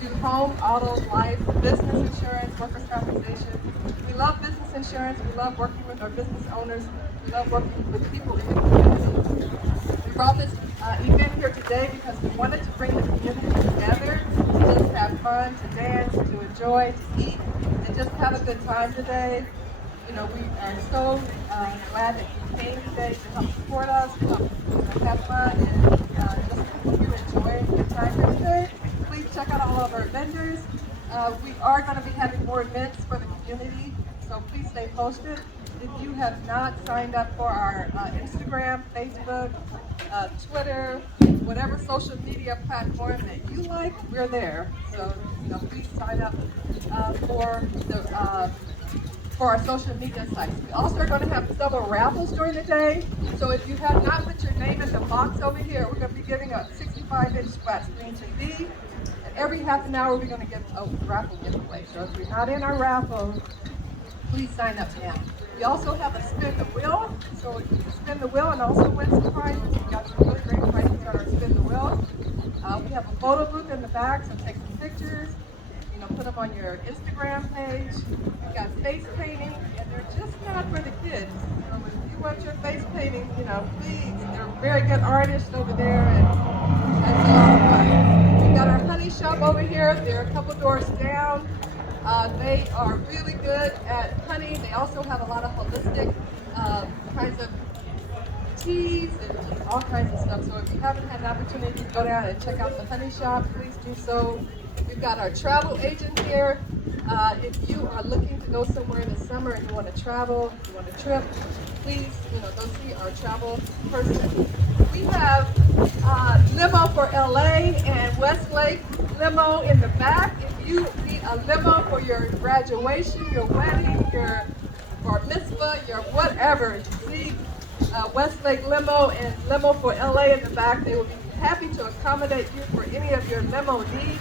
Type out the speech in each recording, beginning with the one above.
do home, auto, life, business insurance, workers' compensation. We love business insurance. We love working with our business owners. We love working with people in the community. We brought this event here today because we wanted to bring the community together to just have fun, to dance, to enjoy, to eat, and just have a good time today. You know, we are so glad that you came today to help support us, to help have fun, and just continue to enjoy a good time here today. Please check out all of our vendors. We are going to be having more events for the community, so please stay posted. If you have not signed up for our Instagram, Facebook, Twitter, whatever social media platform that you like, we're there. So, you know, please sign up for our social media sites. We also are going to have several raffles during the day. So if you have not put your name in the box over here, we're going to be giving a 65-inch flat screen TV. And every half an hour, we're going to give a raffle giveaway. So if you're not in our raffle, please sign up now. We also have a spin the wheel. So you can spin the wheel and also win some prizes. We've got some really great prizes on our spin the wheel. We have a photo booth in the back, so take some pictures. You know, put them on your Instagram page. We've got face painting, and they're just not for the kids. So if you want your face painting, you know, please, they're very good artists over there, and that's a lot of fun. We've got our honey shop over here. They're a couple doors down. They are really good at honey. They also have a lot of holistic kinds of teas and all kinds of stuff. So if you haven't had an opportunity to go down and check out the honey shop, please do so. We've got our travel agent here. If you are looking to go somewhere in the summer and you want to travel, you want a trip, please, you know, go see our travel person. We have limo for LA and Westlake limo in the back. If you need a limo for your graduation, your wedding, your bar mitzvah, your whatever, see Westlake limo and limo for LA in the back. They will be happy to accommodate you for any of your limo needs.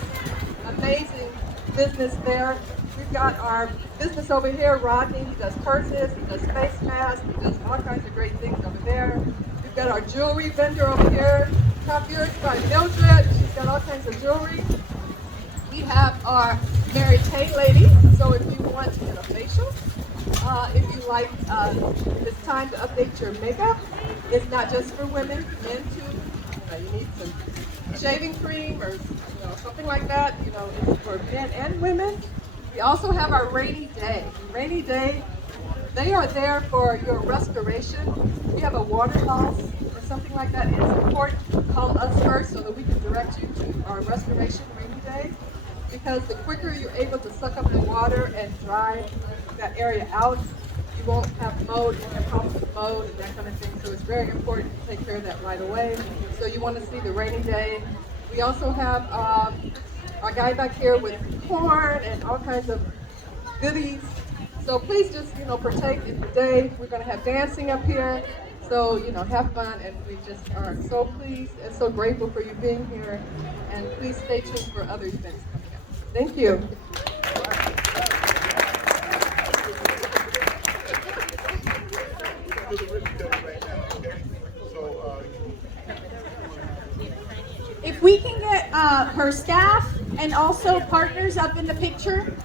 Amazing business there. We've got our business over here, Rodney. He does purses, he does face masks, he does all kinds of great things over there. We've got our jewelry vendor over here, Coiffures by Mildred. She's got all kinds of jewelry. We have our Mary Kay lady. So if you want to get a facial, if you like, it's time to update your makeup. It's not just for women, men too. You need some shaving cream or something like that. You know, it's for men and women. We also have our rainy day. Rainy day, they are there for your restoration. If you have a water loss or something like that, it's important to call us first so that we can direct you to our restoration rainy day. Because the quicker you're able to suck up the water and dry that area out, you won't have mold in your house with mold and that kind of thing. So it's very important to take care of that right away. So you want to see the rainy day. We also have our guy back here with corn and all kinds of goodies. So please just, partake in the day. We're going to have dancing up here. So, have fun. And we just are so pleased and so grateful for you being here. And please stay tuned for other events coming up. Thank you. If we can get her staff and also partners up in the picture.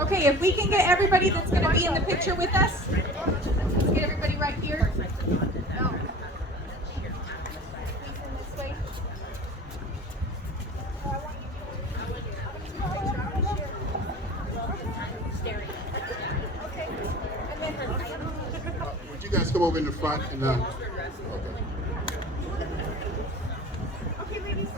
Okay, if we can get everybody that's going to be in the picture with us. Let's get everybody right here. Would you guys come over in the front and okay. Okay, ladies.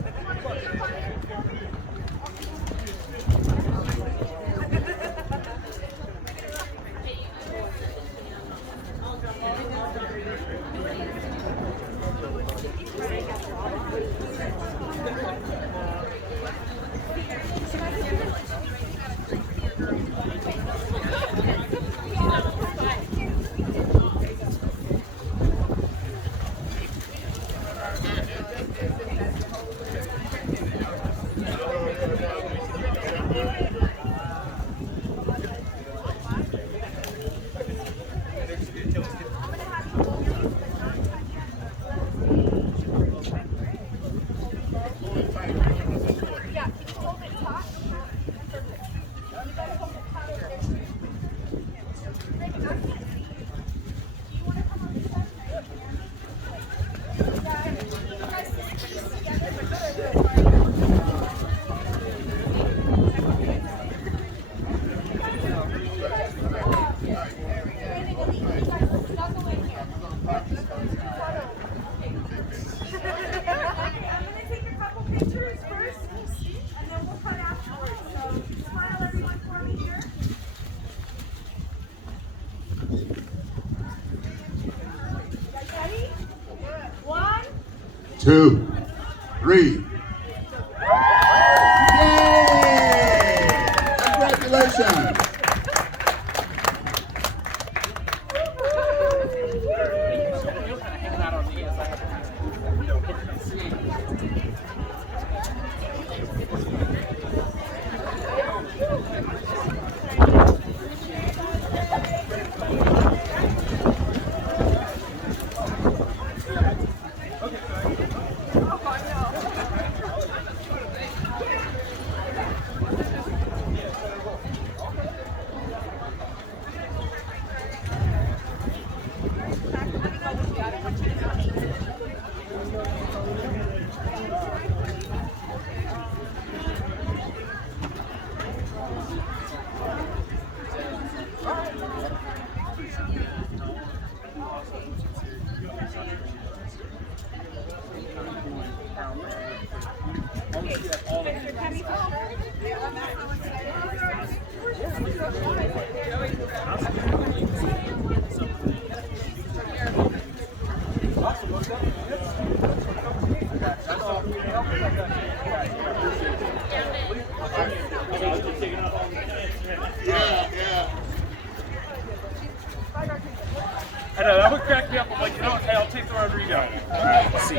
And then we'll cut afterwards. So smile everyone for me here. You guys ready? 1, 2, 3. Yay! Congratulations. I know, that would crack me up. I'm like, you know what, hey, I'll take the road where you go. All right, see.